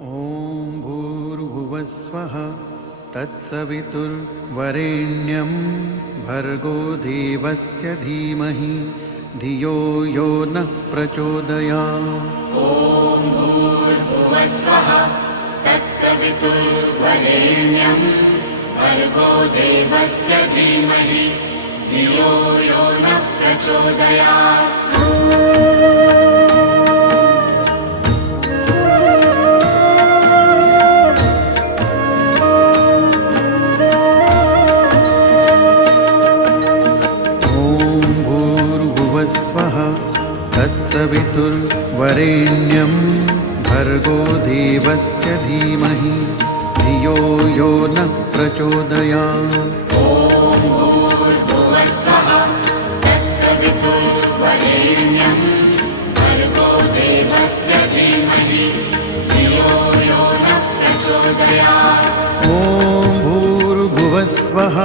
ॐ भूर्भुवस्वः तत्सवितुर्वरेण्यं भर्गो देवस्य धीमहि धियो यो नः प्रचोदयात्। ॐ भूर्भुवस्वः तत्सवितुर्वरेण्यं भर्गो देवस्य धीमहि धियो यो नः प्रचोदयात्। तत्सवितुर्वरेण्यं भर्गो देवस्य धीमहि धियो यो नः प्रचोदयात्। ॐ भूर्भुवस्वः तत्सवितुर्वरेण्यं भर्गो देवस्य धीमहि धियो यो नः प्रचोदयात्। ॐ भूर्भुवस्वः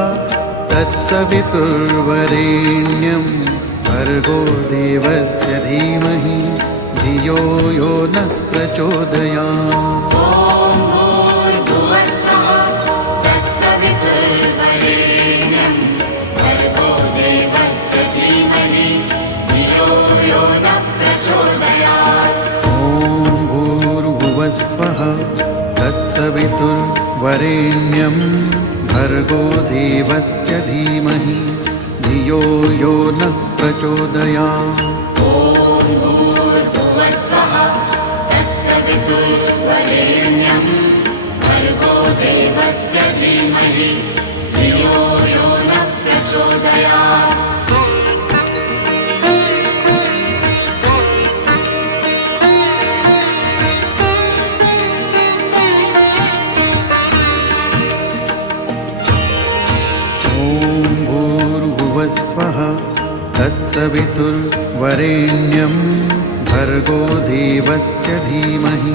तत्सवितुर्वरेण्यं भर्गो देवस्य धीमहि धियो यो नः प्रचोदयात्। ॐ भूर्भुवस्वः तत्सवितुर्वरेण्यं भर्गो देवस्य धीमहि धियो यो नः प्रचोदयात्। ॐ भूर्भुवस्वः तत्सवितुर्वरेण्यं भर्गो देवस्य धीमहि धियो यो नः प्रचोदयात्। ॐ भूर्भुवस्वः तत्सवितुर्वरेण्यं भर्गो देवस्य धीमहि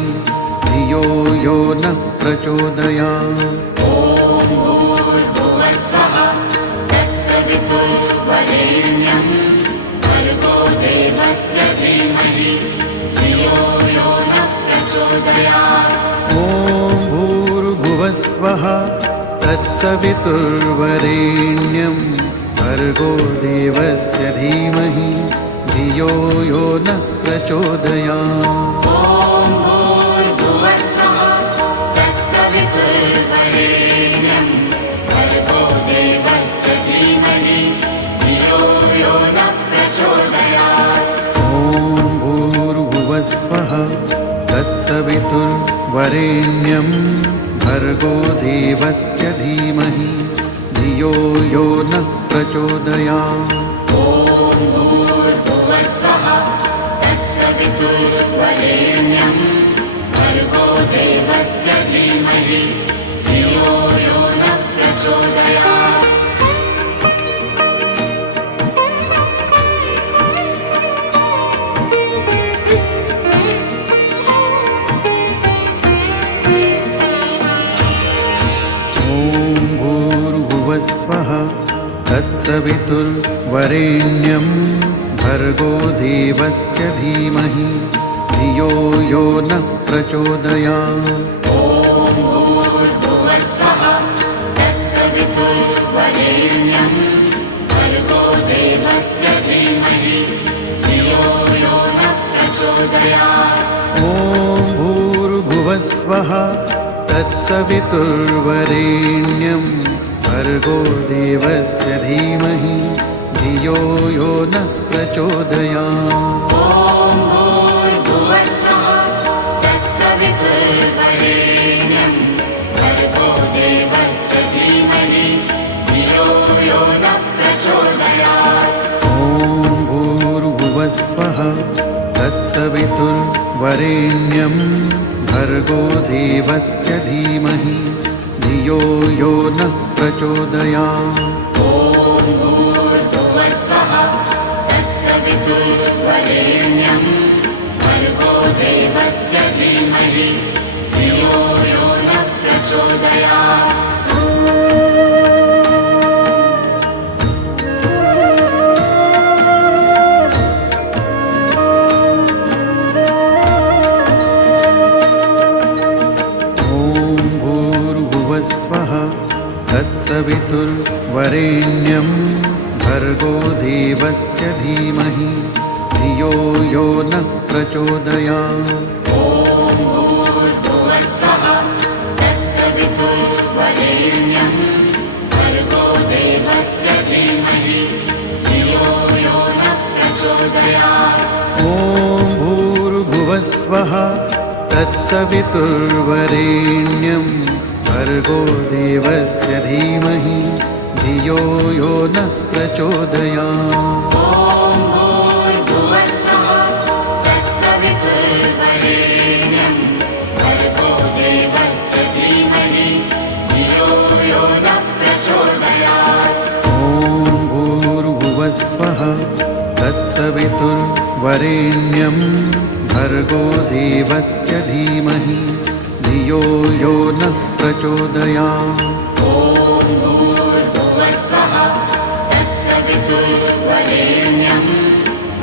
धियो यो नः प्रचोदयात्। भूर्भुवस्वः तत्सवितुर्वरेण्यं भर्गो देवस्य धीमहि धियो यो नः प्रचोदयात्। ॐ भूर्भुवस्वः तत्सवितुर्वरेण्यं भर्गो देवस्य धीमहि धियो यो नः प्रचोदयात्। ॐ भूर्भुवस्वः तत्सवितुर्वरेण्यं भर्गो देवस्य धीमहि धियो यो नः प्रचोदयात्। ॐ भूर्भुवस्वः तत्सवितुर्वरेण्यं भर्गो देवस्य धीमहि धियो यो नः प्रचोदयात्। ॐ भूर्भुवस्वः तत्सवितुर्वरेण्यं भर्गो देवस्य धीमहि धियो यो नः प्रचोदयात्। ॐ भूर्भुवस्वः तत्सवितुर्वरेण्यं भर्गो देवस्य धीमहि धियो यो नः प्रचोदयात्। भूर्भुवस्वः तत्सवितुर्वरेण्यं भर्गो देवस्य धीमहि धियो यो नः प्रचोदयात्। ॐ भूर्भुवस्वः तत्सवितुर्वरेण्यं भर्गो देवस्य धीमहि धियो यो नः प्रचोदयात्। ॐ भूर्भुवस्वः तत्सवितुर्वरेण्यं भर्गो देवस्य धीमहि धियो यो नः प्रचोदयात्। ॐ भूर्भुवस्वः तत्सवितुर्वरेण्यं भर्गो देवस्य धीमहि धियो यो नः प्रचोदयात्। ॐ भूर्भुवस्वः तत्सवितुर्वरेण्यं भर्गो देवस्य धीमहि धियो यो नः प्रचोदयात्। ॐ भूर्भुवस्वः तत्सवितुर्वरेण्यं भर्गो देवस्य धीमहि धियो यो नः प्रचोदयात्। भर्गो देवस्य धीमहि धियो यो नः प्रचोदयात्। ॐ भूर्भुवस्सुवः तत्सवितुर्वरेण्यं भर्गो देवस्य धीमहि धियो यो नः प्रचोदयात्। ॐ भूर्भुवस्वः तत्सवितुर्वरेण्यं भर्गो देवस्य धीमहि धियो यो नः प्रचोदयात्। ॐ भूर्भुवस्सुवः तत्सवितुर्वरेण्यं भर्गो देवस्य धीमहि धियो यो नः प्रचोदयात्। ॐ भूर्भुवस्वः तत्सवितुर्वरेण्यं भर्गो देवस्य धीमहि धियो यो नः प्रचोदयात्। ॐ भूर्भुवस्सुवः तत्सवितुर्वरेण्यं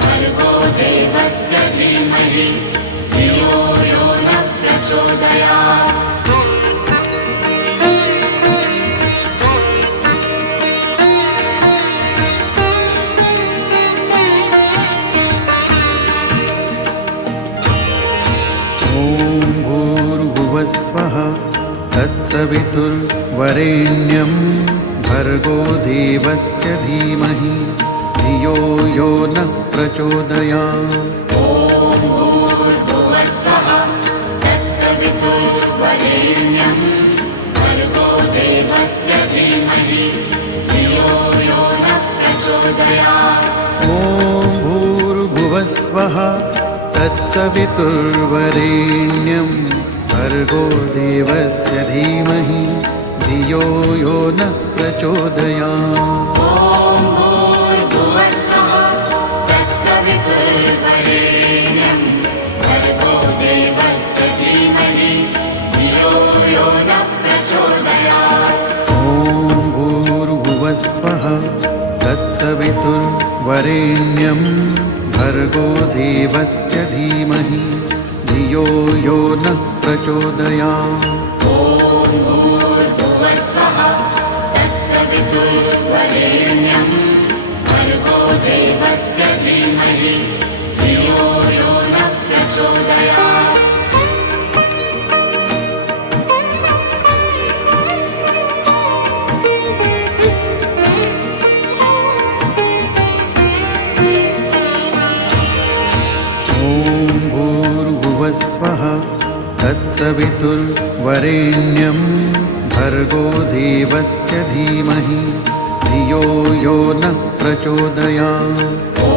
भर्गो देवस्य धीमहि धियो यो नः प्रचोदयात्। ॐ भूर्भुवस्वः तत्सवितुर्वरेण्यं भर्गो देवस्य धीमहि धियो यो नः प्रचोदयात्। ॐ भूर्भुवस्सुवः तत्सवितुर्वरेण्यं भर्गो देवस्य धीमहि धियो यो नः प्रचोदयात्। ॐ भूर्भुवस्वः तत्सवितुर्वरेण्यं भर्गो देवस्य धीमहि धियो यो नः प्रचोदयात्। ॐ भूर्भुवस्सुवः तत्सवितुर्वरेण्यं भर्गो देवस्य धीमहि धियो यो नः प्रचोदयात्। ॐ भूर्भुवस्वः तत्सवितुर्वरेण्यं भर्गो देवस्य धीमहि धियो यो नः प्रचोदयात्। ॐ भूर्भुवस्सुवः तत्सवितुर्वरेण्यं भर्गो देवस्य धीमहि धियो यो नः प्रचोदयात्। ॐ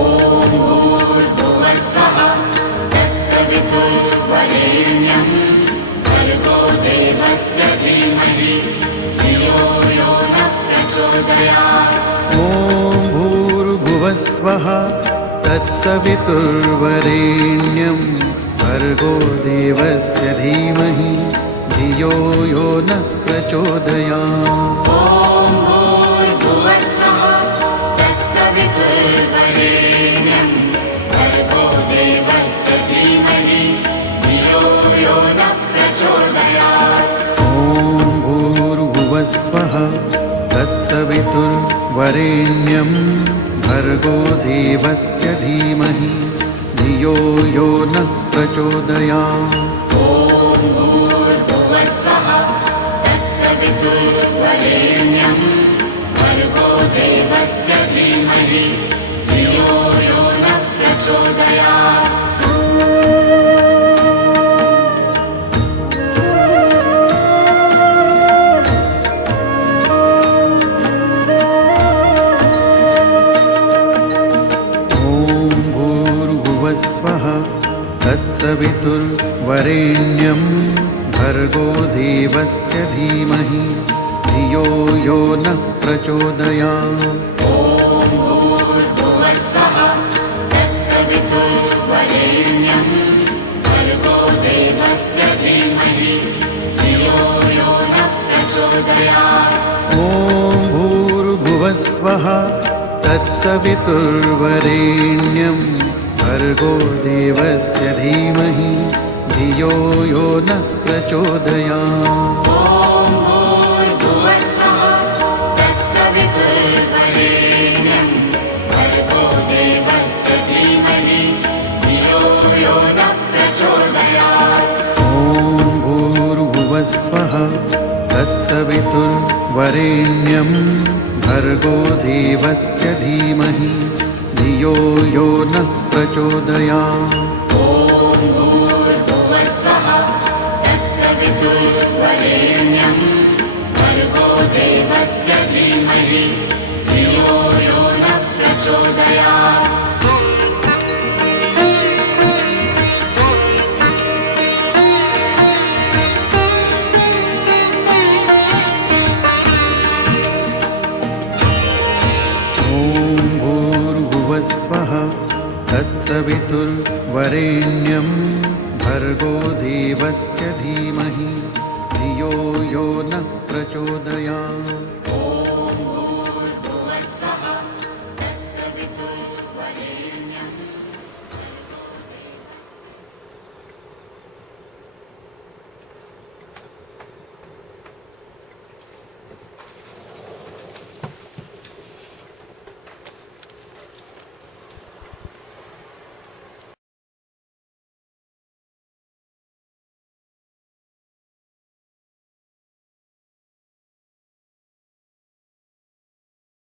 भूर्भुवस्वः तत्सवितुर्वरेण्यं भर्गो देवस्य धीमहि धियो यो नः प्रचोदयात्। ॐ भूर्भुवस्सुवः तत्सवितुर्वरेण्यं भर्गो देवस्य धीमहि धियो यो नः प्रचोदयात्। ॐ भूर्भुवस्वः तत्सवितुर्वरेण्यं भर्गो देवस्य धीमहि धियो यो नः प्रचोदयात्। ॐ भूर्भुवस्सुवः तत्सवितुर्वरेण्यं भर्गो देवस्य धीमहि धियो यो नः प्रचोदयात्। ॐ भूर्भुवस्वः तत्सवितुर्वरेण्यं भर्गो देवस्य धीमहि धियो यो नः प्रचोदयात्। ॐ भूर्भुवस्सुवः तत्सवितुर्वरेण्यं भर्गो देवस्य धीमहि धियो यो नः प्रचोदयात्। तत्सवितुर्वरेण्यं भर्गो देवस्य धीमहि धियो यो नः प्रचोदयात्। ॐ भूर्भुवस्सुवः तत्सवितुर्वरेण्यं भर्गो देवस्य धीमहि धियो यो नः प्रचोदयात्। ॐ भूर्भुवस्वः तत्सवितुर्वरेण्यं भर्गो देवस्य धीमहि धियो यो नः प्रचोदयात्। ॐ भूर्भुवस्सुवः तत्सवितुर्वरेण्यं वरेण्यं भर्गो देवस्य धीमहि धियो यो नः प्रचोदयात्। ॐ भूर्भुवस्वः तत्सवितुर्वरेण्यं भर्गो देवस्य धीमहि धियो यो नः प्रचोदयात्। स्वः तत्सवितुर्वरेण्यं भर्गो देवस्य धीमहि धियो यो नः प्रचोदयात्।